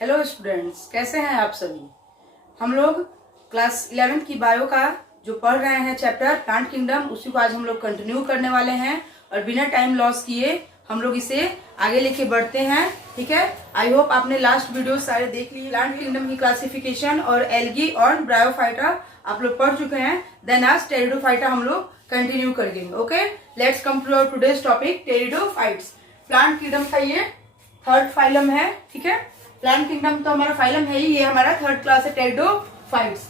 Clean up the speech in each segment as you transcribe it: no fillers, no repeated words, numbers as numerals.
Hello students, कैसे हैं आप सभी। हम लोग क्लास 11th की बायो का जो पढ़ रहे हैं चैप्टर प्लांट किंगडम, उसी को आज हम लोग कंटिन्यू करने वाले हैं और बिना टाइम लॉस किए हम लोग इसे आगे लेके बढ़ते हैं। ठीक है, आई होप आपने लास्ट वीडियो सारे देख लिए। प्लांट किंगडम की क्लासिफिकेशन और एल्गी और ब्रायोफाइटा आप लोग पढ़ चुके हैं। देन आज टेरिडोफाइटा हम लोग कंटिन्यू करेंगे। Okay, let's come to our today's topic pteridophytes. Plant kingdom का ये थर्ड फाइलम है। ठीक है, प्लांट किंगडम तो हमारा फाइलम है ही, ये हमारा थर्ड क्लास है टेरिडोफाइट्स।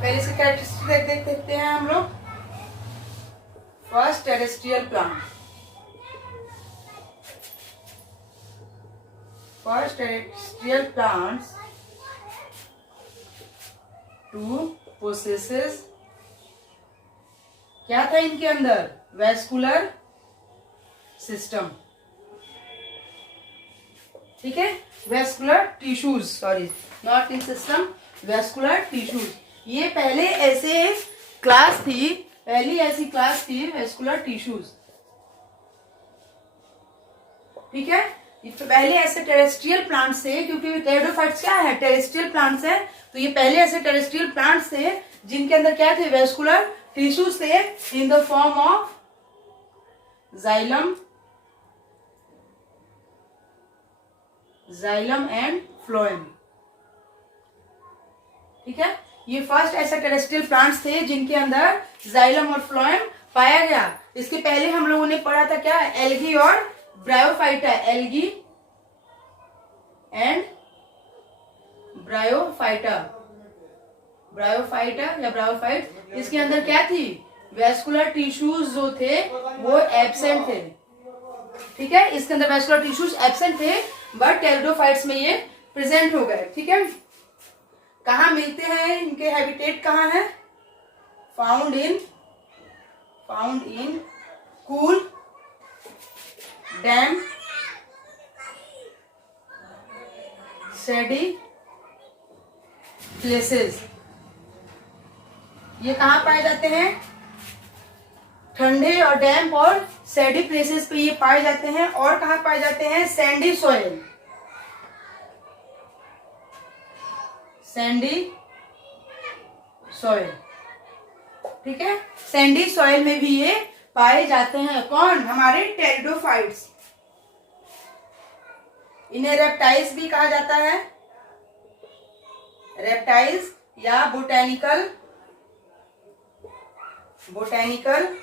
पहले इसके कैरेक्टरिस्टिक देखते हैं हम लोग। First, terrestrial plant. First terrestrial plants to possesses, क्या था इनके अंदर, वेस्कुलर सिस्टम। ठीक है, vascular tissues, sorry not in system, vascular tissues. ये पहले ऐसे क्लास थी, पहली ऐसी क्लास थी वेस्कुलर टिश्यूज। ठीक है, पहले ऐसे टेरेस्ट्रियल प्लांट्स थे, क्योंकि टेरिडोफाइट्स क्या है, टेरेस्ट्रियल प्लांट्स है, तो ये पहले ऐसे टेरेस्ट्रियल प्लांट्स थे जिनके अंदर क्या थे, वेस्कुलर टिश्यूज थे in the form of xylem and phloem. ठीक है, ये फर्स्ट ऐसे टेरेस्ट्रियल प्लांट्स थे जिनके अंदर जाइलम और फ्लोएम पाया गया। इसके पहले हम लोगों ने पढ़ा था क्या, एल्गी और bryophyta, algae and bryophyta, bryophyta या ब्रायोफाइट। इसके अंदर क्या थी, वेस्कुलर टिश्यूज जो थे वो एब्सेंट थे। ठीक है, इसके अंदर वेस्कुलर टिश्यूज एब्सेंट थे, बट टेरिडोफाइट्स में ये प्रेजेंट हो गए। ठीक है, कहाँ मिलते हैं, इनके हैबिटेट कहाँ है, found in cool, dam, सैडी places. ये कहाँ पाए जाते हैं, ठंडे और डैम्प और सैडी प्लेसेस पे ये पाए जाते हैं। और कहाँ पाए जाते हैं, सैंडी सॉइल, सैंडी सॉइल। ठीक है, सैंडी सॉइल में भी ये पाए जाते हैं। कौन, हमारे टेरिडोफाइट्स। इन्हें रेप्टाइल्स भी कहा जाता है, रेप्टाइल्स या botanical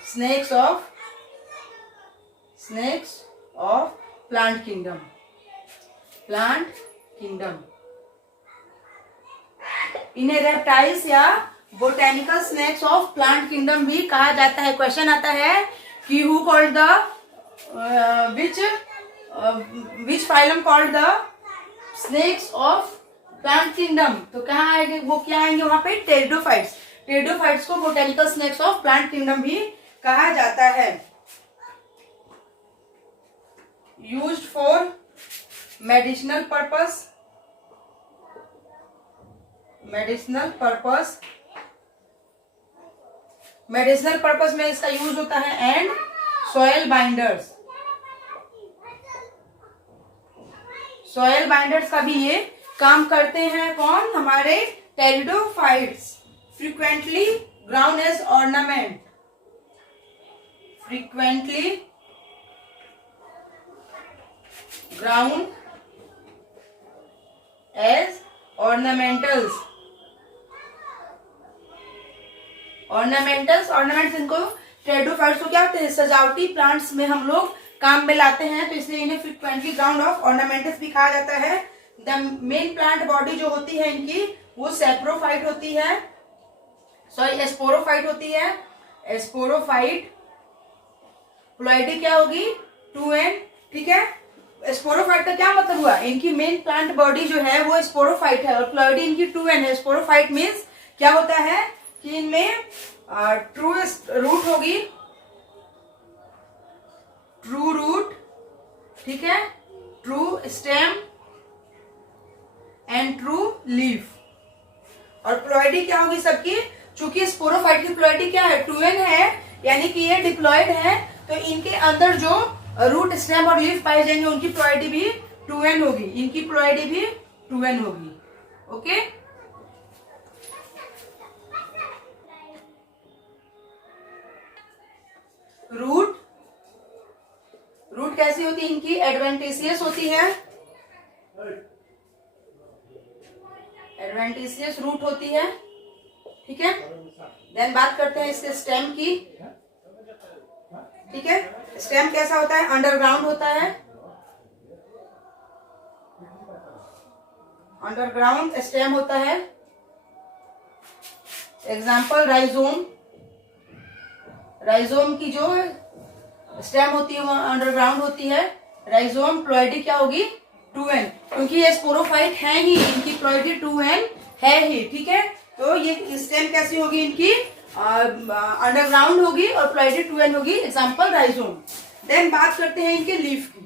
snacks of plant kingdom. इन्हें रेप्टाइल्स या botanical snacks of plant kingdom भी कहा जाता है। क्वेश्चन आता है कि who called the which phylum called the snakes of plant kingdom, तो कहाँ आएंगे, वो क्या आएंगे वहां पे, टेरिडोफाइट्स। टेरिडोफाइट्स को botanical snacks of plant kingdom भी कहा जाता है। Used for medicinal purpose, medicinal purpose में इसका यूज होता है। एंड सॉयल बाइंडर्स का भी ये काम करते हैं। कौन, हमारे pteridophytes. Frequently grown as ornament, frequently grown as ornamentals. Ornaments इनको टेरिडोफाइट्स को क्या होते हैं, सजावटी प्लांट्स में हम लोग काम में लाते हैं, तो इसलिए इन्हें फ्रीक्वेंटली ग्राउंड ऑफ ऑर्नामेंटल्स भी कहा जाता है। द मेन प्लांट बॉडी जो होती है इनकी, वो सेप्रोफाइट होती है, सॉरी एस्पोरोफाइट होती है, एस्पोरोफाइट। प्लॉइडी क्या होगी, 2n। ठीक है, स्पोरोफाइट का क्या मतलब हुआ, इनकी मेन प्लांट बॉडी जो है वो स्पोरोफाइट है और प्लॉइडी इनकी 2n है। स्पोरोफाइट मीन्स क्या होता है कि इनमें ट्रू रूट होगी, ट्रू रूट, ठीक है, true stem and true leaf. और प्लॉइडी क्या होगी सबकी, चूंकि स्पोरोफाइट की प्लॉइडी क्या है, 2n है, यानी कि ये डिप्लॉयड है, तो इनके अंदर जो रूट स्टेम और लीफ पाए जाएंगे उनकी प्लॉइडी भी 2n होगी, इनकी प्लोइडी भी 2n होगी। ओके, रूट कैसी होती है इनकी? एडवेंटिशियस होती है, एडवेंटिशियस रूट होती है। ठीक है, देन बात करते हैं इसके स्टेम की। ठीक है, स्टेम कैसा होता है? अंडरग्राउंड होता है, अंडरग्राउंड स्टेम होता है। एग्जाम्पल राइजोम, राइजोम की जो स्टेम होती है वो अंडरग्राउंड होती है। राइजोम प्लोइडी क्या होगी? 2n, क्योंकि ये स्पोरोफाइट है ही, इनकी प्लोइडी 2n है ही। ठीक है, तो ये स्टेम कैसी होगी इनकी? अंडरग्राउंड होगी और प्लोइडी 2n होगी। Example rhizome. देन बात करते हैं इनके लीफ की।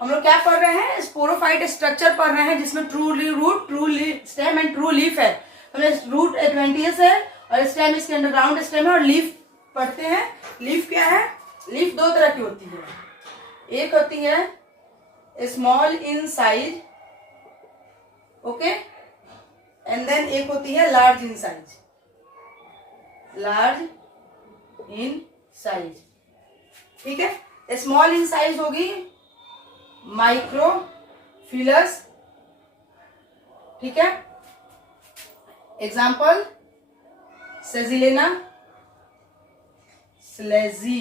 हम लोग क्या पढ़ रहे हैं? स्पोरोफाइट स्ट्रक्चर पढ़ रहे हैं, जिसमें true root, true stem and true leaf है। हमने रूट एडवेंटिशियस है और स्टेम इसके अंडरग्राउंड स्टेम है, और लीफ पढ़ते हैं। लीफ क्या है? लीफ दो तरह की होती है, एक होती है small in size, okay, and then एक होती है large in size, large in size. ठीक है, स्मॉल इन साइज होगी माइक्रोफिलस। ठीक है, एग्जाम्पल सेजिलेना, स्लेजी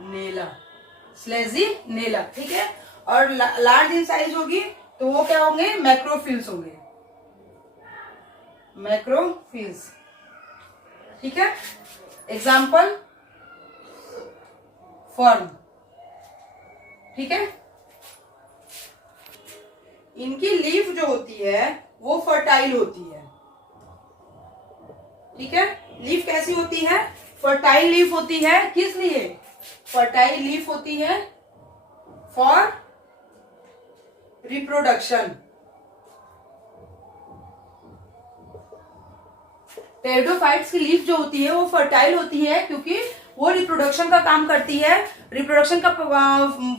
नेला, स्लेजी नेला। ठीक है, और लार्ज इन साइज होगी तो वो क्या होंगे? मैक्रोफिल्स होंगे, मैक्रोफिल्स। ठीक है, एग्जाम्पल फर्न। ठीक है, इनकी लीफ जो होती है वो फर्टाइल होती है। ठीक है, लीफ कैसी होती है? फर्टाइल लीफ होती है। किस लिए? फर्टाइल लीफ होती है फॉर रिप्रोडक्शन। टेरिडोफाइट्स की लीफ जो होती है वो फर्टाइल होती है, क्योंकि वो रिप्रोडक्शन का काम करती है। रिप्रोडक्शन का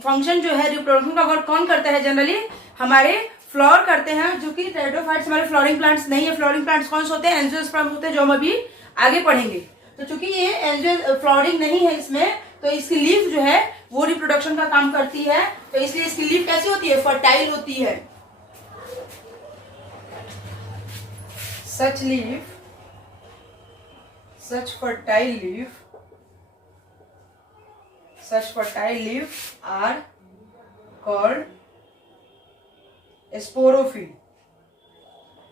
फंक्शन जो है, रिप्रोडक्शन का वर्क कौन करता है? जनरली हमारे फ्लोर करते हैं, जो कि टेरिडोफाइट्स हमारे फ्लोरिंग प्लांट्स नहीं है। फ्लोरिंग प्लांट्स कौन से होते हैं? एंजियोस्पर्म्स होते हैं, जो हम अभी आगे पढ़ेंगे। तो चूंकि ये एंजियो फ्लोरिंग नहीं है इसमें, तो इसकी लीफ जो है वो रिप्रोडक्शन का काम करती है, तो इसलिए इसकी लीफ कैसी होती है? फर्टाइल होती है। Such leaf, such fertile leaf are called sporophyll,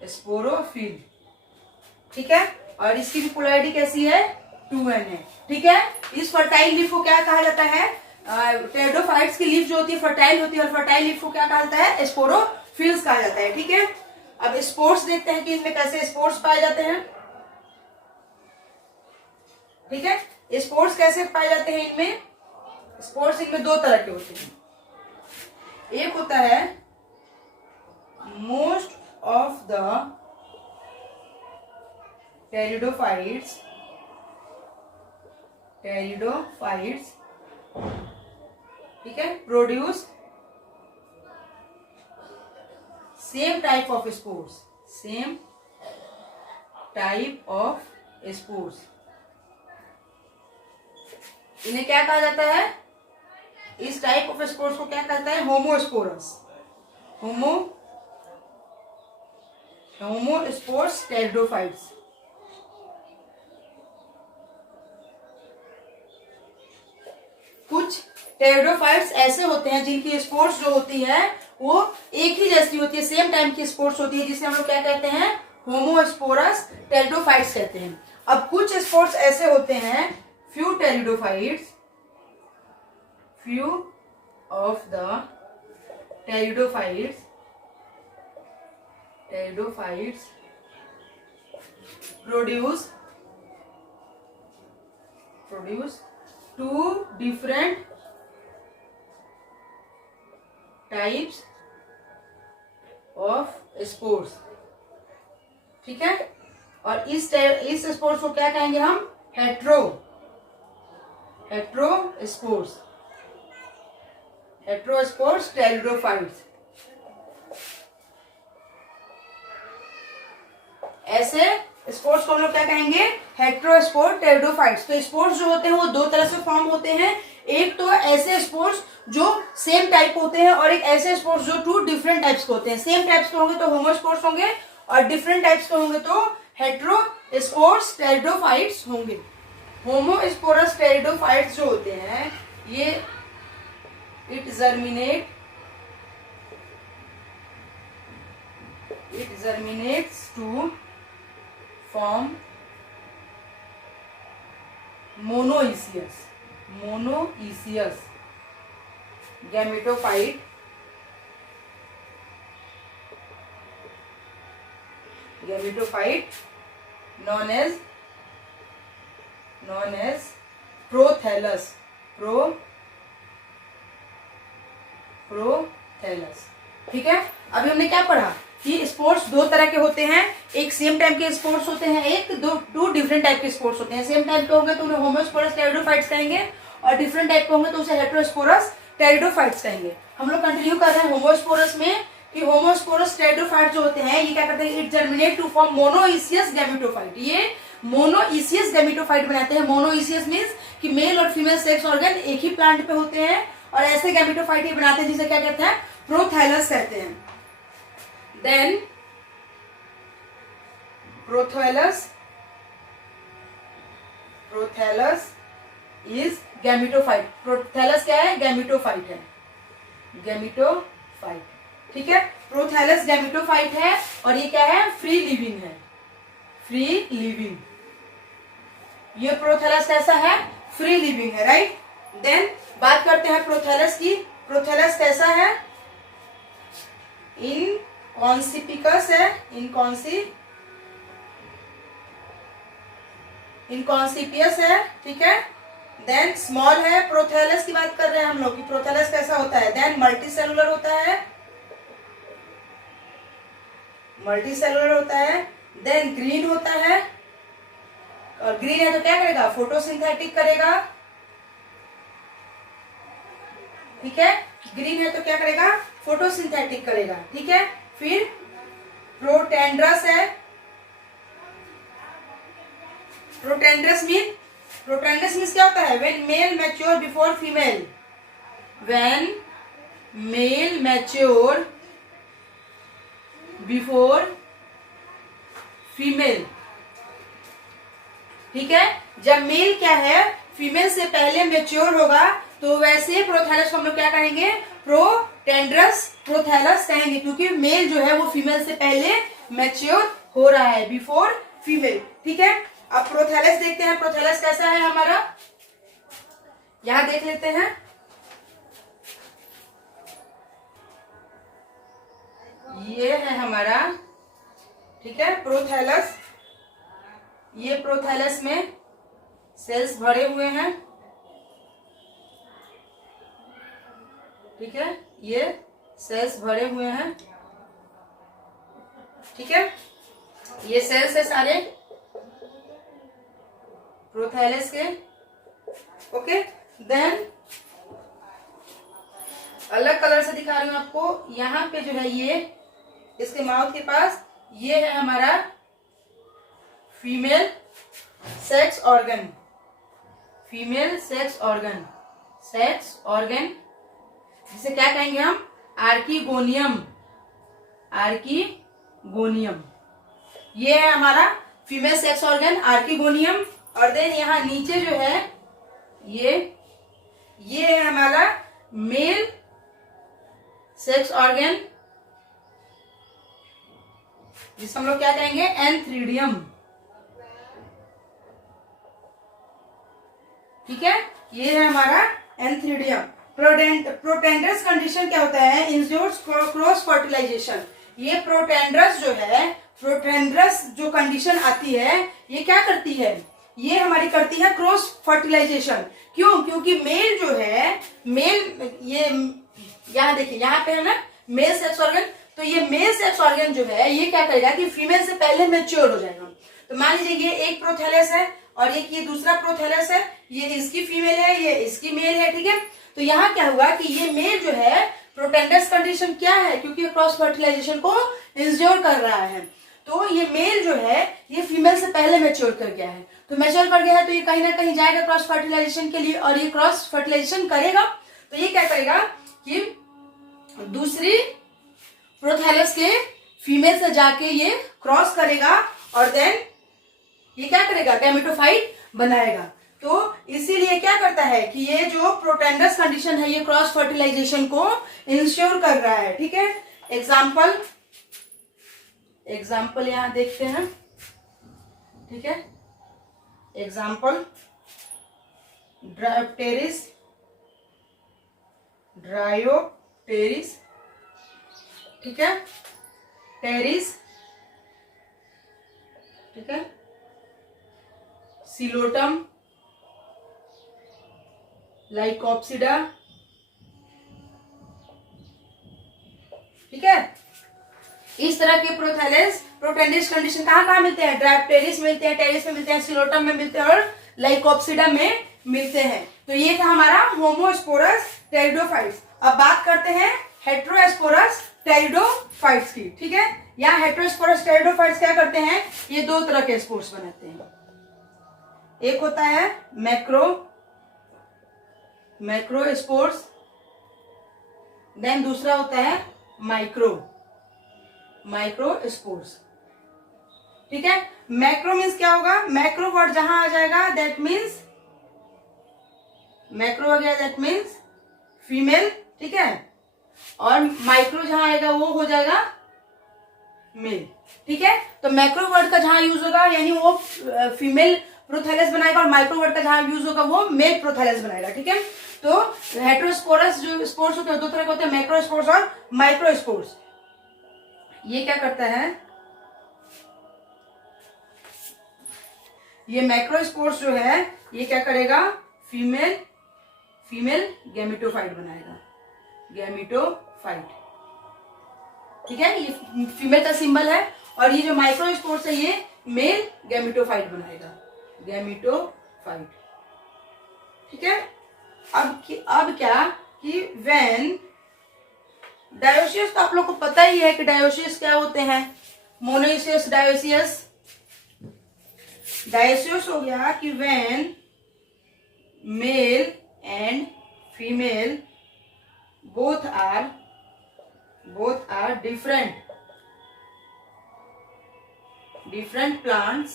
sporophyll. ठीक है, और इसकी भी पोलैरिटी कैसी है? 2n है। ठीक है, इस फर्टाइल लीफ को क्या कहा जाता है? टेरिडोफाइट्स की लीफ जो होती है फर्टाइल होती है, और फर्टाइल लीफ को क्या कहा जाता है? स्पोरोफिल्स कहा जाता है। ठीक है, अब स्पोर्स देखते हैं कि इनमें कैसे स्पोर्स पाए जाते हैं। ठीक है, स्पोर्स कैसे पाए जाते हैं इनमें? स्पोर्स इनमें दो तरह के होते हैं। एक होता है मोस्ट ऑफ द टेरिडोफाइट्स ठीक है, produce same type of spores, इन्हें क्या कहा जाता है? इस टाइप ऑफ स्पोर्स को क्या कहता है? Homosporous, homosporous pteridophytes. कुछ टेरिडोफाइट्स ऐसे होते हैं जिनकी स्पोर्स जो होती है वो एक ही जैसी होती है, सेम टाइम की स्पोर्स होती है, जिसे हम लोग क्या कहते हैं? होमोस्पोरस टेरिडोफाइट्स कहते हैं। अब कुछ स्पोर्स ऐसे होते हैं, few of the pteridophytes produce two different types of spores। ठीक है, और इस स्पोर्स को क्या कहेंगे हम? हेट्रोस्पोर्स। Heterospores pteridophytes. ऐसे स्पोर्स को हम लोग क्या कहेंगे? Heterospore pteridophytes. तो स्पोर्स जो होते हैं वो दो तरह से फॉर्म होते हैं। एक तो ऐसे स्पोर्स जो सेम टाइप होते हैं और एक ऐसे स्पोर्स जो टू डिफरेंट टाइप्स के होते हैं। सेम टाइप्स के होंगे तो होमोस्पोर्स होंगे और डिफरेंट टाइप्स के होंगे तो हेट्रोस्पोर्स टेरिडोफाइट्स होंगे। होमोस्पोरस टेरिडोफाइट्स जो होते हैं ये it germinates to form monoecious gametophyte known as prothallus। ठीक है, अभी हमने क्या पढ़ा कि स्पोर्ट्स दो तरह के होते हैं। एक सेम टाइप के स्पोर्ट्स होते हैं, एक टू डिफरेंट टाइप के स्पोर्ट्स होते हैं। सेम टाइप के होंगे तो उन्हें होमोस्पोरस टेरिडोफाइट्स कहेंगे और डिफरेंट टाइप के होंगे तो उसे हेट्रोस्पोरस टेरिडोफाइट्स कहेंगे। हम लोग कंटिन्यू कर रहे हैं होमोस्पोरस में कि होमोस्पोरस टेरिडोफाइट जो होते हैं ये क्या करते हैं? It germinate to form monoecious gametophyte. ये मोनोइसियस गैमेटोफाइट बनाते हैं। मोनोइसियस मीन्स कि मेल और फीमेल सेक्स ऑर्गन एक ही प्लांट पे होते हैं और ऐसे गैमेटोफाइट ये बनाते हैं जिसे क्या कहते हैं? प्रोथैलस कहते हैं। Then prothallus is gametophyte. Prothallus क्या है? गैमेटोफाइट है, गैमेटोफाइट। ठीक है, प्रोथैलस गैमेटोफाइट है और ये क्या है? फ्री लिविंग है, फ्री लिविंग। ये प्रोथैलस कैसा है? फ्री लिविंग है, राइट। देन बात करते हैं प्रोथैलस की। प्रोथैलस कैसा है? इनकॉन्सिपिकस है, इनकॉन्सिपियस है। ठीक है, देन स्मॉल है। प्रोथैलस की बात कर रहे हैं हम लोग कि प्रोथैलस कैसा होता है। देन मल्टीसेलुलर होता है, देन ग्रीन होता है। और ग्रीन है तो क्या करेगा? फोटोसिंथेटिक करेगा। ठीक है, ग्रीन है तो क्या करेगा? फोटोसिंथेटिक करेगा। ठीक है, फिर प्रोटेंड्रस है। प्रोटेंड्रस मीन्स क्या होता है? When mail mature before female. When mail mature before female. ठीक है, जब मेल क्या है? फीमेल से पहले मैच्योर होगा तो वैसे प्रोथैलस को हम लोग क्या कहेंगे? प्रोटेंड्रस प्रोथैलस कहेंगे, क्योंकि मेल जो है वो फीमेल से पहले मैच्योर हो रहा है, बिफोर फीमेल। ठीक है, अब प्रोथैलस देखते हैं। प्रोथैलस कैसा है हमारा? यहां देख लेते हैं। ये है हमारा, ठीक है, प्रोथैलस। ये प्रोथैलस में सेल्स भरे हुए हैं। ठीक है, ये सेल्स भरे हुए हैं। ठीक है, ये सेल्स है सारे प्रोथैलस के। ओके, देन अलग कलर से दिखा रही हूं आपको। यहां पे जो है ये इसके माउथ के पास ये है हमारा female sex organ. Sex organ जिसे क्या कहेंगे हम? आर्कीगोनियम। ये है हमारा फीमेल सेक्स ऑर्गन, आर्कीगोनियम। और देन यहाँ नीचे जो है ये है हमारा मेल सेक्स ऑर्गन, जिसे हम लोग क्या कहेंगे? एंथ्रीडियम। ठीक है, ये है हमारा एंथ्रीडियम। प्रोटेंड्रस कंडीशन क्या होता है? इंज्योर्स क्रॉस फर्टिलाइजेशन। ये प्रोटेंड्रस जो है, प्रोटेंड्रस जो कंडीशन आती है ये क्या करती है? ये हमारी करती है क्रॉस फर्टिलाइजेशन। क्यों? क्योंकि मेल जो है, मेल ये यहाँ देखिए, यहाँ पे है ना मेल सेक्स ऑर्गन। तो ये मेल सेक्स ऑर्गन जो है ये क्या करेगा कि फीमेल से पहले मैच्योर हो जाएगा। तो मान लीजिए ये एक प्रोथैलस है और ये दूसरा प्रोथैलस है। ये इसकी फीमेल है, ये इसकी मेल है। ठीक है, तो यहाँ क्या हुआ कि ये मेल जो है प्रोटेंडर्स कंडीशन क्या है, क्योंकि क्रॉस फर्टिलाइजेशन को इंश्योर कर रहा है, तो ये मेल जो है ये फीमेल से पहले मैच्योर कर गया है। तो मैच्योर कर गया है तो ये कहीं ना कहीं जाएगा क्रॉस फर्टिलाइजेशन के लिए, और ये क्रॉस फर्टिलाइजेशन करेगा तो ये क्या करेगा कि दूसरी प्रोथैलस के फीमेल से जाके ये क्रॉस करेगा और देन ये क्या करेगा, गैमेटोफाइट बनाएगा। तो इसीलिए क्या करता है कि ये जो प्रोटेंडर्स कंडीशन है ये क्रॉस फर्टिलाइजेशन को इंश्योर कर रहा है। ठीक है, एग्जाम्पल यहां देखते हैं। ठीक है, एग्जाम्पल ड्रायोप्टेरिस, ठीक है, टेरिस, ठीक है, सिलोटम, लाइकोप्सिडा। ठीक है, इस तरह के प्रोटेंडर्स कंडीशन कहाँ मिलते हैं, ड्रायोप्टेरिस मिलते हैं, टेरिस में मिलते हैं, सिलोटम में मिलते हैं और लाइकोप्सिडा में मिलते हैं। तो ये था हमारा होमोस्पोरस टेरिडोफाइट्स। अब बात करते हैं हेटेरोस्पोरस टेरिडोफाइट्स की। ठीक है, यहाँ हेटेरोस्पोरस टेरिडोफाइट्स क्या करते हैं, ये दो तरह के स्पोर्स बनाते हैं। एक होता है मैक्रो स्पोर्स, देन दूसरा होता है माइक्रो स्पोर्स। ठीक है, मैक्रो मीन्स क्या होगा, मैक्रो वर्ड जहां आ जाएगा दैट मीन्स मैक्रो हो गया, दैट मीन्स फीमेल। ठीक है, और माइक्रो जहां आएगा वो हो जाएगा मेल। ठीक है, तो मैक्रो वर्ड का जहां यूज होगा यानी वो फीमेल प्रोथैलस बनाएगा, और माइक्रो वर्ड का जहां यूज होगा वो मेल प्रोथैलस बनाएगा। ठीक है, तो हेटेरोस्पोरस जो स्पोर्स होते हैं दो तरह के होते हैं, मैक्रो स्पोर्स और माइक्रो स्पोर्स। ये क्या करता है, ये मैक्रो स्पोर्स जो है ये क्या करेगा, फीमेल गैमेटोफाइट बनाएगा, गैमेटोफाइट। ठीक है, ये फीमेल का सिंबल है, और ये जो माइक्रो स्पोर्स है ये मेल गैमेटोफाइट बनाएगा, गैमेटोफाइट। ठीक है, अब क्या कि व्हेन डायोसियस, तो आप लोग को पता ही है कि डायोसियस क्या होते हैं, मोनोइसियस, डायोसियस हो गया कि when male and female both are different plants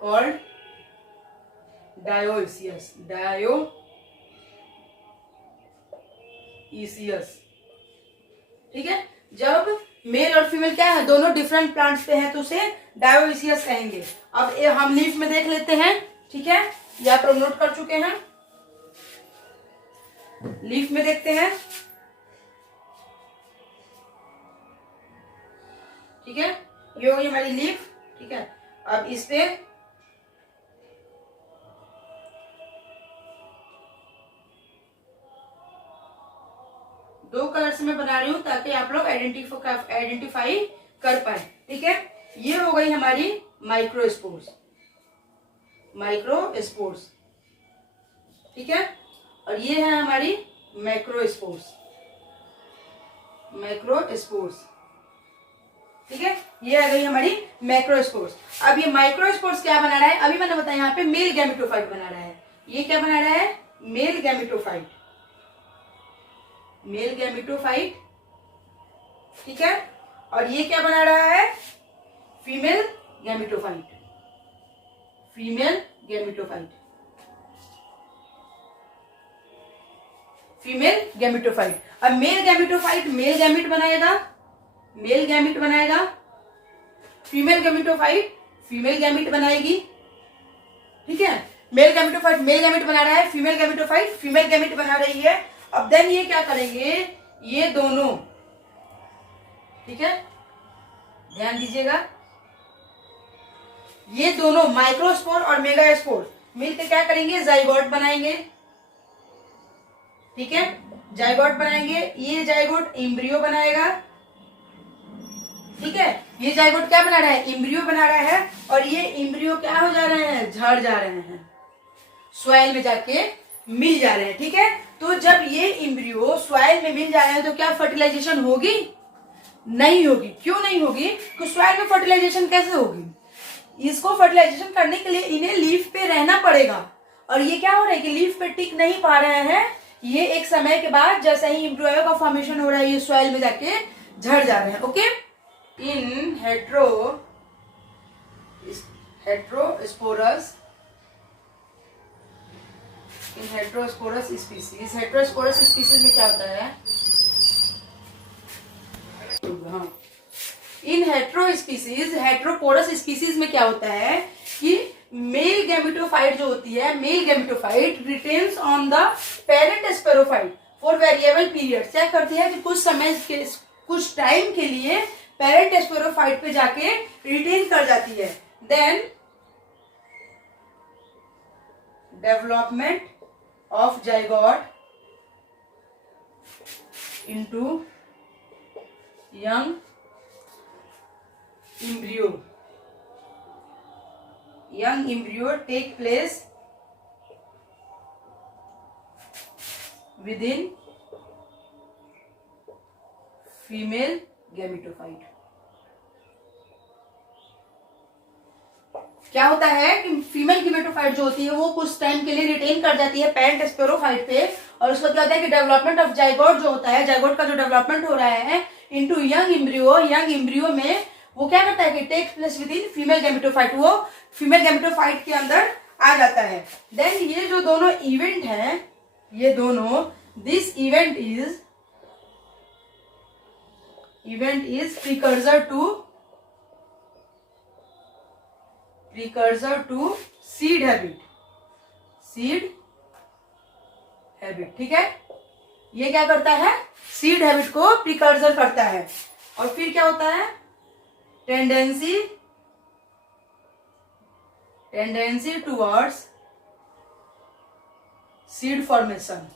called dioecious. ठीक है, जब मेल और फीमेल क्या है दोनों डिफरेंट प्लांट्स पे हैं तो उसे डायोइसियस कहेंगे। अब हम लीफ में देख लेते हैं। ठीक है, ये आप लोग नोट कर चुके हैं, लीफ में देखते हैं। ठीक है, ये होगी हमारी लीफ। ठीक है, अब इस पे दो कलर्स में बना रही हूं ताकि आप लोग आइडेंटिफाई कर पाए। ठीक है, ये हो गई हमारी माइक्रोस्पोर्स। ठीक है, और ये है हमारी मैक्रोस्पोर्स। ठीक है, ये आ गई हमारी मैक्रोस्पोर्स। अब ये माइक्रोस्पोर्स क्या बना रहा है, अभी मैंने बताया यहाँ पे मेल गैमेटोफाइट बना रहा है। ये क्या बना रहा है, मेल गैमेटोफाइट। ठीक है, और ये क्या बना रहा है, फीमेल गैमेटोफाइट। अब मेल गैमेटोफाइट मेल गैमेट बनाएगा, फीमेल गैमेटोफाइट फीमेल गैमेट बनाएगी। ठीक है, मेल गैमेटोफाइट मेल गैमेट बना रहा है, फीमेल गैमेटोफाइट फीमेल गैमेट बना रही है। अब देन ये क्या करेंगे, ये दोनों, ठीक है ध्यान दीजिएगा, ये दोनों माइक्रोस्पोर और मेगास्पोर मिलकर क्या करेंगे, जाइगोट बनाएंगे। ठीक है, जाइगोट बनाएंगे, ये जाइगोट एम्ब्रियो बनाएगा। ठीक है, ये जाइगोट क्या बना रहा है, एम्ब्रियो बना रहा है, और ये एम्ब्रियो क्या हो जा रहे हैं, झड़ जा रहे हैं, सॉइल में जाके मिल जा रहे हैं, ठीक है। तो जब ये इम्ब्रियो सॉइल में मिल जा रहे हैं तो क्या फर्टिलाइजेशन होगी? नहीं होगी। क्यों नहीं होगी? तो सॉइल में फर्टिलाइजेशन कैसे होगी? इसको फर्टिलाइजेशन करने के लिए इन्हें लीफ पे रहना पड़ेगा, और ये क्या हो रहा है कि लीफ पे टिक नहीं पा रहे हैं। ये एक समय के बाद जैसे ही इम्ब्रियो का फॉर्मेशन हो रहा है, ये सॉइल में जाके झड़ जा रहे हैं। ओके, इन हेट्रोस्पोरस स्पीसीज में क्या होता है? हाँ, इन हेट्रोपोरस स्पीसीज में क्या होता है कि मेल गैमेटोफाइट जो होती है, male gametophyte retains on the parent sporophyte for variable period. क्या करती है कि कुछ टाइम के लिए पेरेंट स्पेरोफाइट पे जाके रिटेन कर जाती है। Then development of zygote into young embryo take place within female gametophyte। क्या होता है कि फीमेल गैमेटोफाइट जो होती है वो कुछ टाइम के लिए रिटेन कर जाती है पेरेंट स्पेरोफाइट पे, और उसका क्या होता है कि डेवलपमेंट ऑफ जाइगोट जो होता है, जाइगोट का जो डेवलपमेंट हो रहा है इनटू यंग एम्ब्रियो में वो क्या करता है कि take place within female gametophyte, वो फीमेल गैमेटोफाइट के अंदर आ जाता है। देन ये जो दोनों इवेंट हैं, ये दोनों, this event is precursor to seed habit, ठीक है। ये क्या करता है? सीड हैबिट को प्रीकर्सर करता है। और फिर क्या होता है? Tendency towards seed formation.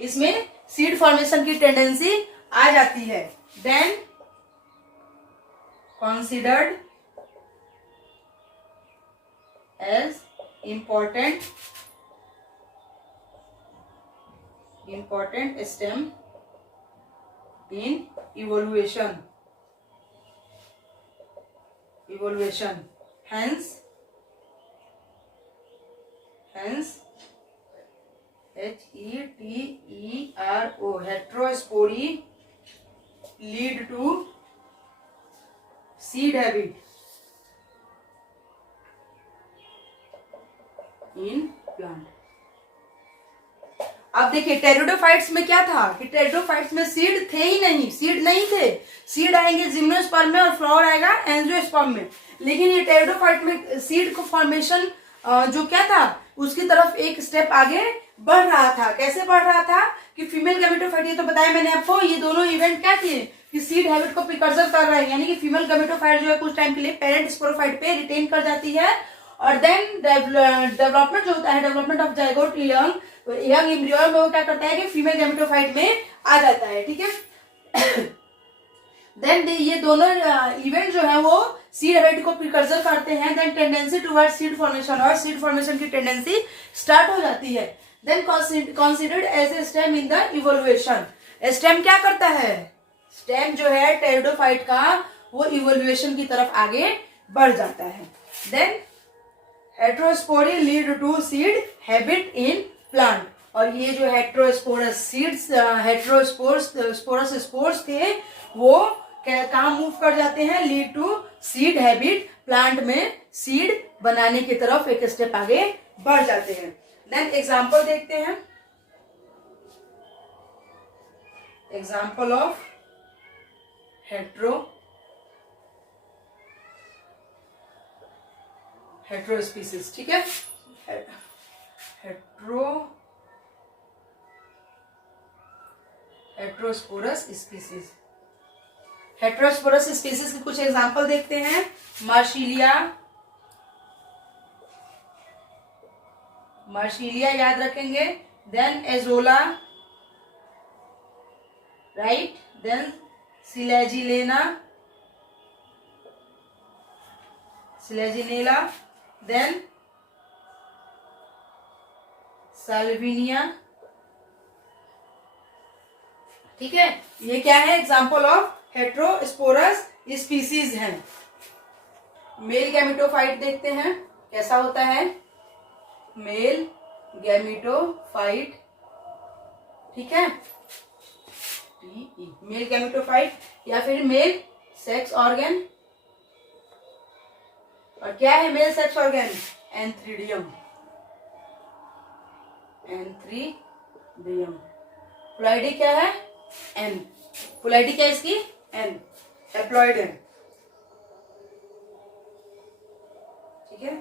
इसमें सीड फॉर्मेशन की टेंडेंसी आ जाती है। Then considered as important stem in evolution, hence heterospory lead to seed habit in plant. अब देखिए टेरिडोफाइट्स में क्या था कि टेरिडोफाइट्स में सीड थे ही नहीं, सीड नहीं थे। सीड आएंगे जिम्नोस्पर्म में और फ्लावर आएगा एंजियोस्पर्म में। लेकिन ये टेरिडोफाइट में सीड को फॉर्मेशन जो क्या था उसकी तरफ एक स्टेप आगे बढ़ रहा था। कैसे बढ़ रहा था कि फीमेल गैमेटोफाइट, ये तो बताया मैंने आपको, ये दोनों इवेंट क्या थे कि सीड हैबिट को प्रिकर्सर कर रहे हैं, यानी कि फीमेल गैमेटोफाइट जो है कुछ टाइम के लिए पेरेंट स्पोरोफाइट पे रिटेन कर जाती है, और देन डेवलपमेंट जो होता है, development of zygote young embryo में वो क्या करता है कि फीमेल गैमेटोफाइट में आ जाता है, ठीक है। देन ये दोनों इवेंट जो है वो सीड हैबिट को प्रिकर्सर करते हैं। Then tendency toward seed formation, और सीड फॉर्मेशन की टेंडेंसी स्टार्ट हो जाती है। Then considered as a stem in the evolution. Stem क्या करता है? स्टेम जो है टेरिडोफाइट का वो इवोल्यूशन की तरफ आगे बढ़ जाता है। Then heterospory lead to seed habit in plant, और ये जो हेट्रोस्पोरस सीड्स हेट्रोस्पोरस स्पोर्स थे वो कहाँ मूव कर जाते हैं? Lead to seed habit, plant में सीड बनाने की तरफ एक स्टेप आगे बढ़ जाते हैं। देन एग्जाम्पल देखते हैं। एग्जाम्पल ऑफ हेट्रो स्पीसीज, ठीक है। हेट्रोस्पोरस स्पीसीज, हेट्रोस्पोरस स्पीसीज के कुछ एग्जाम्पल देखते हैं। मार्शिलिया याद रखेंगे। Then Azolla, right. Then Selaginella, then Salvinia. ठीक है, ये क्या है? एग्जाम्पल ऑफ हेट्रोस्पोरस स्पीसीज है। मेल गैमेटोफाइट देखते हैं कैसा होता है। मेल गैमेटोफाइट, ठीक है, मेल गैमेटोफाइट या फिर मेल सेक्स ऑर्गन। और क्या है male sex organ? Antheridium. Antheridium. Ploidy क्या है? एन। प्लॉइडी क्या है इसकी? एन। हैप्लॉइड है, ठीक है।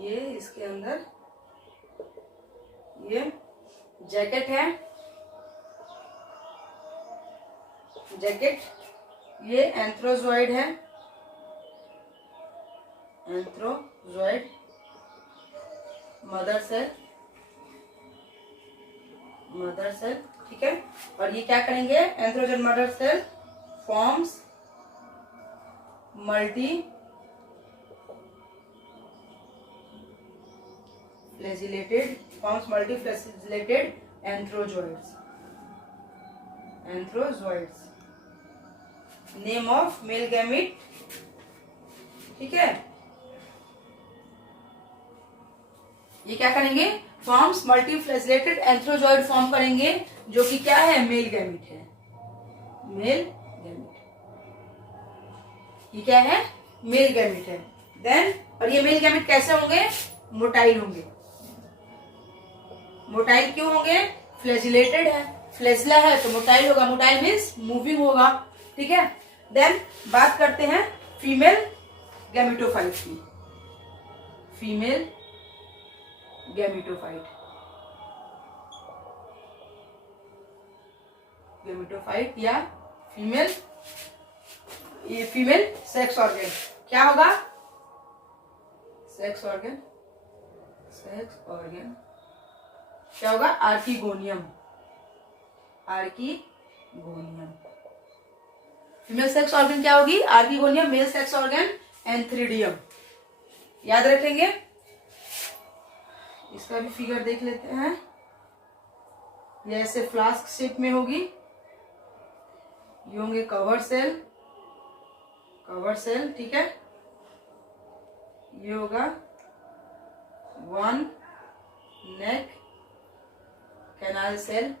ये इसके अंदर ये जैकेट है, जैकेट। ये एंथ्रोजॉइड है, antherozoid. Mother cell, mother cell, ठीक है। और ये क्या करेंगे? Antherozoid mother cell forms multi flagellated, forms multi flagellated antherozoids. Antherozoids name of male gamete, ठीक है। ये क्या करेंगे? Forms multi flagellated antherozoid form करेंगे, जो कि क्या है? मेल गैमेट है। मेल गैमेट, ये क्या है? मेल गैमेट है। देन, और ये मेल गैमेट कैसे होंगे? मोटाइल होंगे। मोटाइल क्यों होंगे? फ्लैजिलेटेड है, फ्लैजिला है तो मोटाइल होगा। मोटाइल मीन्स मूविंग होगा, ठीक है। देन बात करते हैं फीमेल गैमेटोफाइट की। फीमेल गैमेटोफाइट, गैमेटोफाइट या फीमेल, ये फीमेल सेक्स ऑर्गन क्या होगा? सेक्स ऑर्गन, सेक्स ऑर्गन क्या होगा? Archegonium. Archegonium. Female sex organ क्या होगी? Archegonium. Male sex organ antheridium. याद रखेंगे। इसका भी फिगर देख लेते हैं। ये ऐसे फ्लास्क शेप में होगी। ये होंगे कवर सेल, कवर सेल, ठीक है। ये होगा वन नेक कैनाल सेल,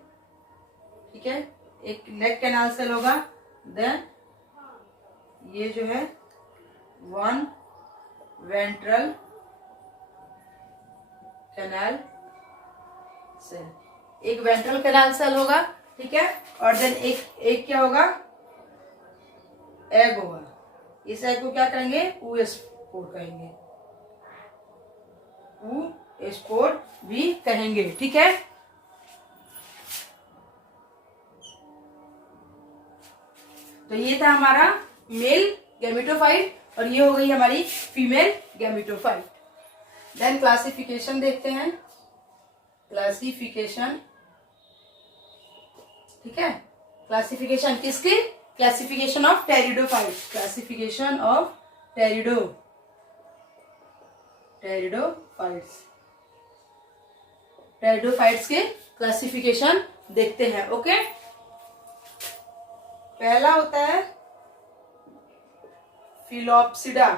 ठीक है। एक नेक कैनाल सेल होगा। देन ये जो है वन वेंट्रल कैनाल सेल, एक वेंट्रल कैनाल सेल होगा, ठीक है। और देन एक क्या होगा? एग होगा। इस एग को क्या करेंगे? oospore कहेंगे, oospore भी कहेंगे, ठीक है। तो ये था हमारा मेल गैमेटोफाइट और ये हो गई हमारी फीमेल गैमेटोफाइट। देन क्लासिफिकेशन देखते हैं। क्लासिफिकेशन, ठीक है। क्लासिफिकेशन किसकी? Classification of pteridophyte. Classification of pteridophytes. Pteridophytes के क्लासिफिकेशन देखते हैं, ओके। पहला होता है फिलोप्सिडा,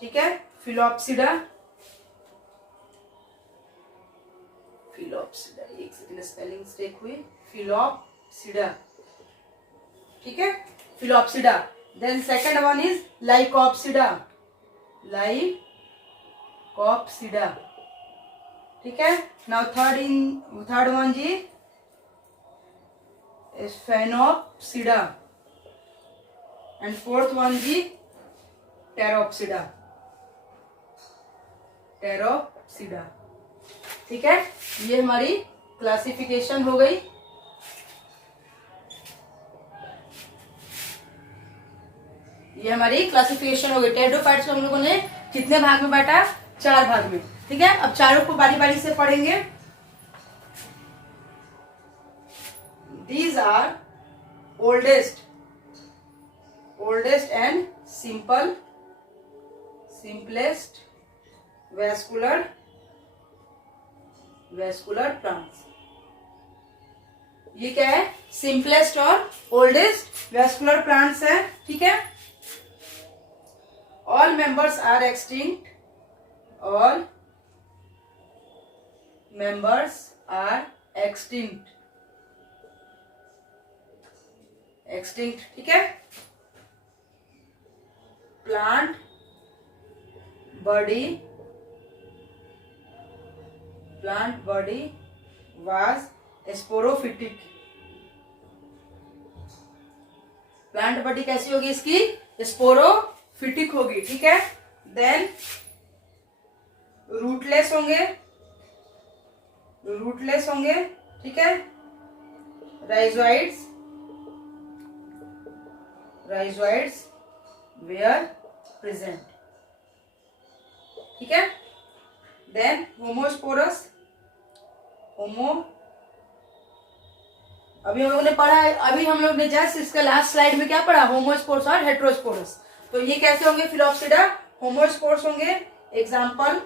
ठीक है। फिलोप्सिडा, फिलोप्सिडा, एक सेकंड स्पेलिंग स्टेक हुई। फिलोप्सिडा, ठीक है। Psilopsida. Then second one is lycopsida, lycopsida, ठीक है। नाउ थर्ड वन जी स्फेनोप्सिडा एंड फोर्थ वन जी टेरोप्सिडा, टेरोप्सिडा, ठीक है। ये हमारी क्लासिफिकेशन हो गई। ये हमारी क्लासिफिकेशन हो गई। टेरिडोफाइट्स को हम लोगों ने कितने भाग में बांटा? 4 भाग में, ठीक है। अब चारों को बारी बारी से पढ़ेंगे। These are oldest and simplest vascular plants. ये क्या है? सिंपलेस्ट और ओल्डेस्ट वैस्कुलर प्लांट्स है. ठीक है. All members are extinct. All members are extinct. ठीक है. Plant body was sporophytic. Plant body कैसी होगी इसकी? स्पोरोफिटिक होगी. ठीक है. देन रूटलेस होंगे. ठीक है. Rhizoids were present. ठीक है. Then homosporous. अभी हम लोगों ने पढ़ा है, अभी हम लोग ने जस्ट इसका लास्ट स्लाइड में क्या पढ़ा? होमोस्पोरस और हेट्रोस्पोरस. तो ये कैसे होंगे? फिलोप्सिडा होमोस्पोरस होंगे. Example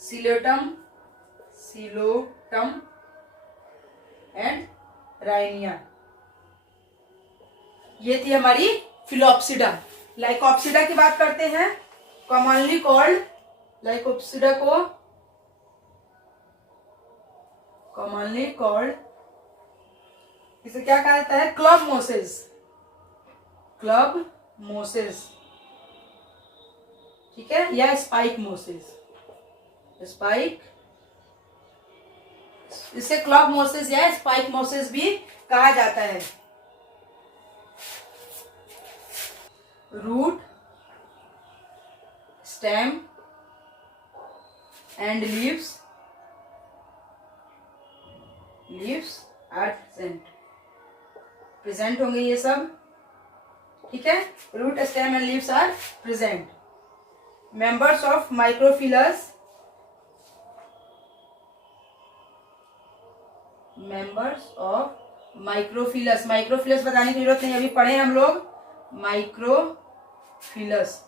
Psilotum and Rhynia. ये थी हमारी फिलोप्सिडा. लाइकोप्सिडा की बात करते हैं. कॉमनली कॉल्ड लाइकोप्सिडा को इसे क्या कहा जाता है? Club mosses. ठीक है. या स्पाइक मोसेस. इसे क्लब मोसेस या स्पाइक मोसेस भी कहा जाता है. Root, stem and leaves are present होंगे ये सब. ठीक है. Root, stem and leaves are present. Members of microphylls. Microphylls बताने की जरूरत नहीं, अभी पढ़े हम लोग. Microphylls,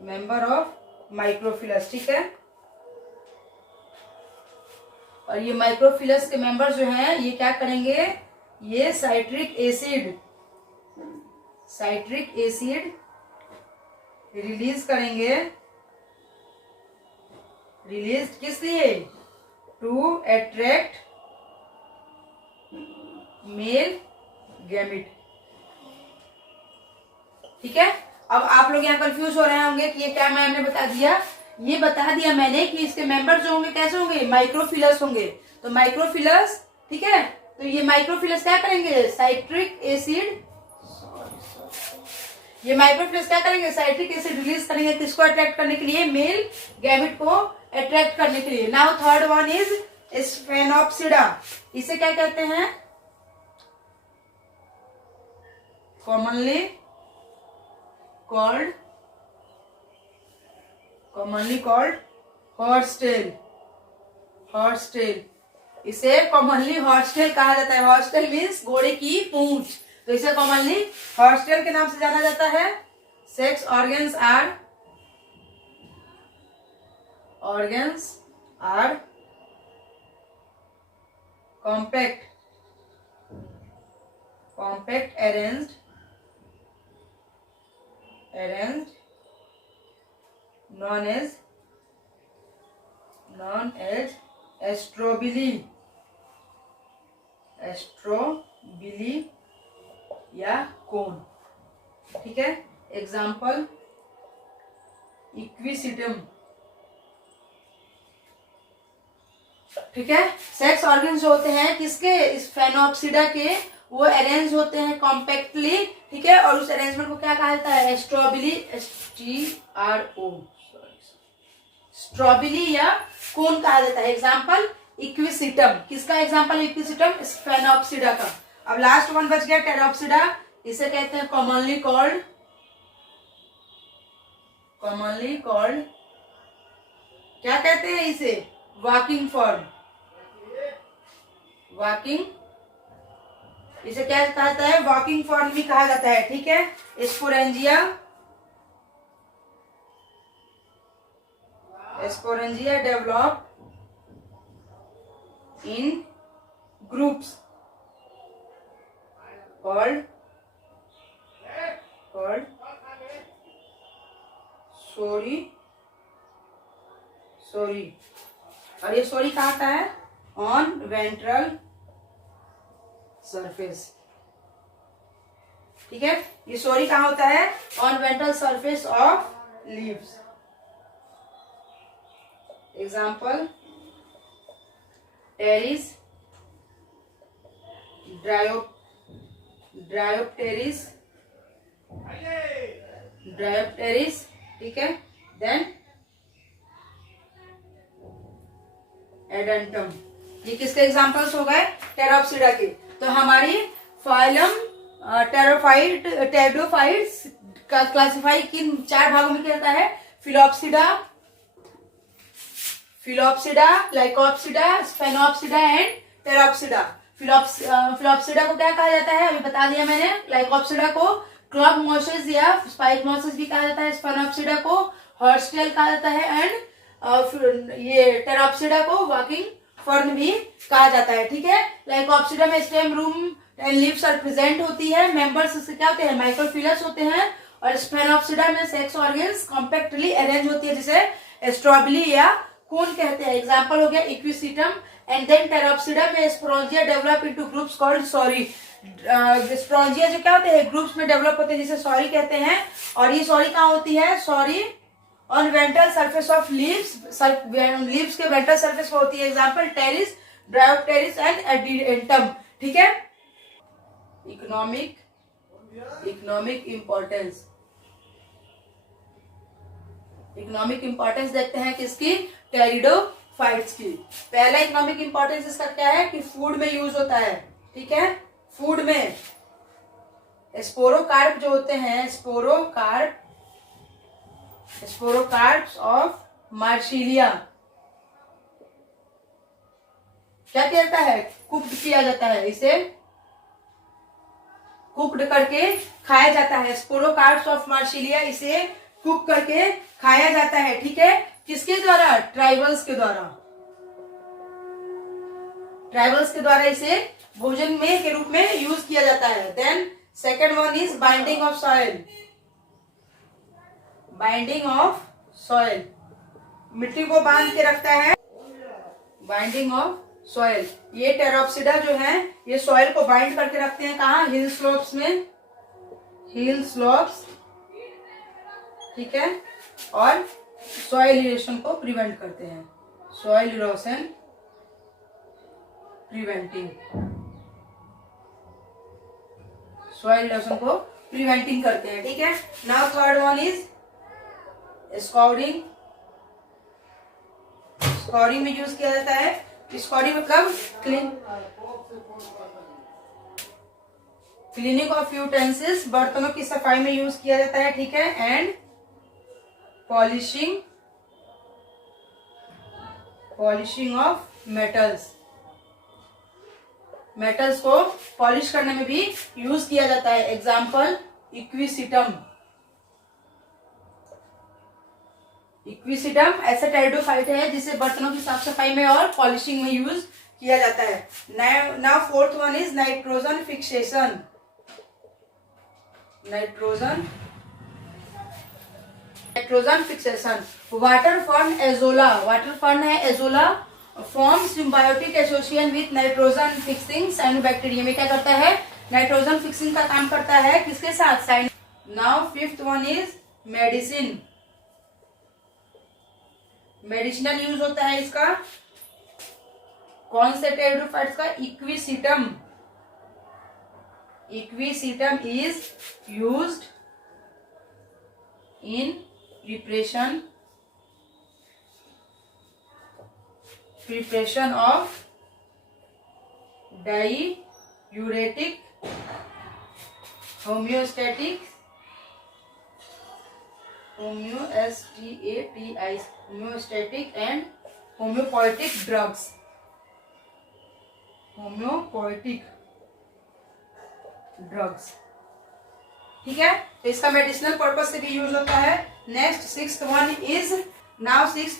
member of microphylls. ठीक है. और ये माइक्रोफिलस के मेंबर जो हैं ये क्या करेंगे? ये साइट्रिक एसिड रिलीज करेंगे. रिलीज किस लिए? To attract male gamete. ठीक है. अब आप लोग यहाँ कंफ्यूज हो रहे होंगे कि ये क्या मैम ने बता दिया. ये बता दिया मैंने कि इसके मेंबर जो होंगे कैसे होंगे? माइक्रोफिलस होंगे. तो माइक्रोफिलस. ठीक है. तो ये माइक्रोफिलस क्या करेंगे? साइट्रिक एसिड रिलीज करेंगे. किसको अट्रैक्ट करने के लिए? मेल गैमेट को अट्रैक्ट करने के लिए. Now third one is sphenopsida. इसे क्या कहते हैं? Commonly called horsetail. इसे कॉमनली हॉर्सटेल कहा जाता है. हॉर्सटेल मीन्स घोड़े की पूंछ. तो इसे कॉमनली हॉर्सटेल के नाम से जाना जाता है. Sex organs are compact arranged known as strobili या कोन. ठीक है. Example Equisetum. ठीक है. सेक्स ऑर्गन जो होते हैं किसके? इस फेनोप्सिडा के. वो अरेंज होते हैं कॉम्पैक्टली. ठीक है. और उस अरेंजमेंट को क्या कहा जाता है? एस्ट्रोबिली. स्ट्रॉबिली या कोन कहा जाता है. Example equisetum. किसका एग्जाम्पल? इक्विसिटम फेनोप्सिडा का. अब लास्ट वन बच गया टेरोप्सिडा. इसे कहते हैं कॉमनली कॉल्ड क्या कहते हैं इसे? Walking form. वॉकिंग, इसे क्या कहा जाता है, वॉकिंग फॉर्म भी कहा जाता है, ठीक है। Sporangia, sporangia develop in groups called sori, और ये सोरी कहाँ का है, ऑन वेंट्रल सरफेस, ठीक है। ये सोरी कहाँ होता है, on ventral surface of leaves. Example, Pteris, Dryopteris, ठीक है। देन एडेंटम, ये किसके एग्जांपल्स हो गए, टेरोप्सिडा के। तो हमारी फाइलम टेरिडोफाइट्स का क्लासिफाई किन 4 भागों में किया जाता है, फिलोप्सिडा, लाइकोप्सिडा, स्फेनोप्सिडा एंड टेरोप्सिडा। फिलोप्सिडा को क्या कहा जाता है, अभी बता दिया मैंने। लाइकोप्सिडा को क्लब मॉसेस या स्पाइक मॉसेस भी कहा जाता है। स्फेनोप्सिडा को हॉर्सटेल कहा जाता है एंड ये टेरोप्सिडा को वॉकिंग फर्न भी कहा जाता है, ठीक है। लाइकोप्सिडा में stem, root and leaves are present होती है। मेंबर्स इसके क्या होते हैं, माइक्रोफिलस होते हैं। और स्फेनोप्सिडा में सेक्स ऑर्गन्स कॉम्पैक्टली अरेंज होती है, जिसे स्ट्रॉबेली या कोन कहते हैं। एग्जाम्पल हो गया इक्विसिटम। एंड देन टेरोप्सिडा में sporangia develop into groups called sorry. Sporangia जो क्या होते हैं, ग्रुप्स में डेवलप होते हैं, जिसे सॉरी कहते हैं। और ये सॉरी कहाँ होती है, sorry on ventral surface of leaves, leaves के वेंट्रल सरफेस पर होती है। एग्जाम्पल, टेरिस, ड्रायोप्टेरिस एंड एडेंटम, ठीक है। इकोनॉमिक इंपॉर्टेंस, इकोनॉमिक इंपॉर्टेंस देखते हैं किसकी, टेरिडोफाइट्स की। पहला इकोनॉमिक इंपॉर्टेंस इसका क्या है कि फूड में यूज होता है, ठीक है। फूड में स्पोरोकार्प जो होते हैं, स्पोरोकार्प्स ऑफ मार्सिलिया, क्या किया जाता है, कुक्ड किया जाता है, इसे कुक्ड करके खाया जाता है। स्पोरोकार्प्स ऑफ मार्सिलिया, इसे कुक करके खाया जाता है, ठीक है। किसके द्वारा, ट्राइबल्स के द्वारा। ट्राइबल्स के द्वारा इसे भोजन में के रूप में यूज किया जाता है। Then second one is binding of soil, binding of soil, मिट्टी को बांध के रखता है, बाइंडिंग ऑफ सॉइल। ये टेरोप्सिडा जो है, ये सॉइल को बाइंड करके रखते हैं, कहाँ, हिल स्लोप्स में, हिल स्लोप्स, ठीक है। और सॉइल इरोशन को प्रिवेंट करते हैं, soil erosion preventing, soil erosion को प्रिवेंटिंग करते हैं, ठीक है। Now third one is scoring, scoring में यूज किया जाता है। स्कॉरिंग मतलब क्लीनिंग ऑफ यूटेंसिल्स, बर्तनों की सफाई में यूज किया जाता है, ठीक है। And polishing of metals, metals को पॉलिश करने में भी यूज किया जाता है। एग्जाम्पल, इक्विसिटम, इक्विसिटम ऐसा टेरिडोफाइट है जिसे बर्तनों की साफ सफाई में और पॉलिशिंग में यूज किया जाता है। Now fourth one is nitrogen fixation, nitrogen fixation. Water fern azolla, water fern है azolla, form symbiotic association with nitrogen fixing cyanobacterium में क्या करता है, नाइट्रोजन फिक्सिंग का काम करता है, किसके साथ, sign. Now fifth one is medicine, medicinal use होता है इसका, कौन से टेरिडोफाइट्स का, Equisetum, Equisetum is used in preparation of diuretic, homeostatic and homeopathic drugs, homeopathic drugs, ठीक है। तो इसका मेडिसिनल पर्पज से भी यूज होता है। Next sixth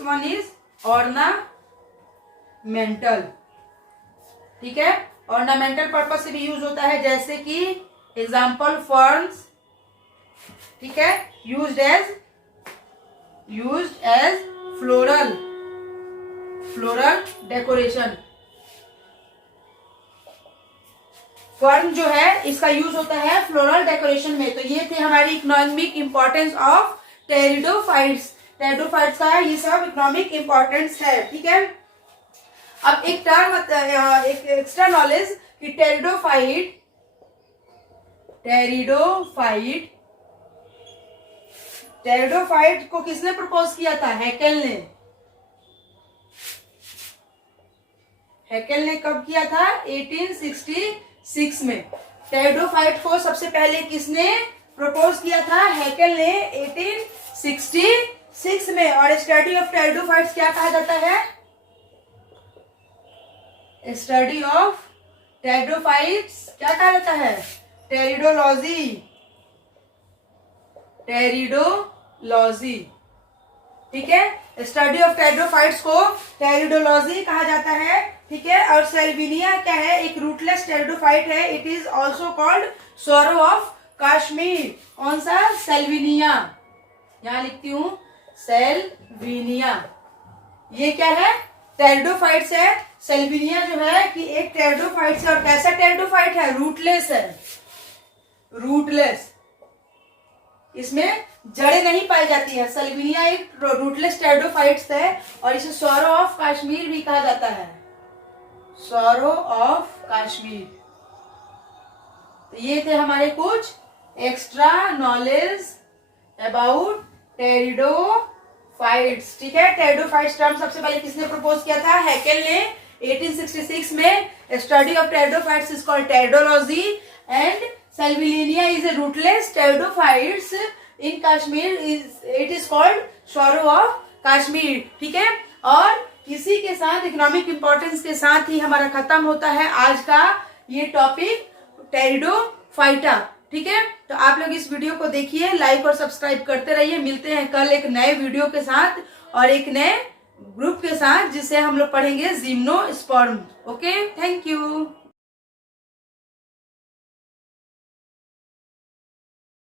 one is ornamental, ठीक है। ऑर्नामेंटल पर्पज से भी यूज होता है, जैसे कि एग्जाम्पल फर्न्स, ठीक है, used as floral decoration. Fern जो है इसका यूज होता है फ्लोरल डेकोरेशन में। तो ये थे हमारी economic importance of pteridophytes. Pteridophytes का ये सब इकोनॉमिक इंपॉर्टेंस है, ठीक है। अब एक टर्म, एक एक्स्ट्रा नॉलेज कि टेरिडोफाइट को किसने प्रपोज किया था? हैकेल ने कब किया था? 1866 में। टेरिडोफाइट को सबसे पहले किसने प्रपोज किया था? हैकेल ने 1866 में। और स्टडी ऑफ टेरिडोफाइट्स क्या कहा जाता है? स्टडी ऑफ टेरिडोफाइट्स क्या कहा जाता है? टेरिडोलॉजी, ठीक है। स्टडी ऑफ टेरिडोफाइट्स को टेरिडोलॉजी कहा जाता है, ठीक है। और सेल्विनिया क्या है? एक रूटलेस टेरिडोफाइट है। It is also called sorrow of Kashmir. कौन सा? सेल्विनिया, यहां लिखती हूं सेल्विनिया। ये क्या है? टेरिडोफाइट्स है। सेल्विनिया जो है कि एक टेरिडोफाइट्स है। और कैसा टेरिडोफाइट है? रूटलेस है, रूटलेस, इसमें जड़ें नहीं पाई जाती है। सेल्विनिया एक रूटलेस टेरिडोफाइट्स है और इसे स्वॉरो ऑफ कश्मीर भी कहा जाता है, स्वॉरो ऑफ कश्मीर। तो ये थे हमारे कुछ एक्स्ट्रा नॉलेज अबाउट टेरिडोफाइट्स, ठीक है। टेरिडोफाइट्स टर्म सबसे पहले किसने प्रपोज किया था? हैकेल ने 1866 में। Study of pteridophytes is called pteridology and salvinia is a rootless pteridophytes in Kashmir, it is called sorrow of Kashmir, ठीक है। और इसी के साथ इकोनॉमिक इंपॉर्टेंस के साथ ही हमारा खत्म होता है आज का ये टॉपिक टेरिडोफाइटा, ठीक है। तो आप लोग इस वीडियो को देखिए, लाइक और सब्सक्राइब करते रहिए। मिलते हैं कल एक नए वीडियो के साथ और एक नए ग्रुप के साथ, जिसे हम लोग पढ़ेंगे जिम्नोस्पर्म। Okay, thank you.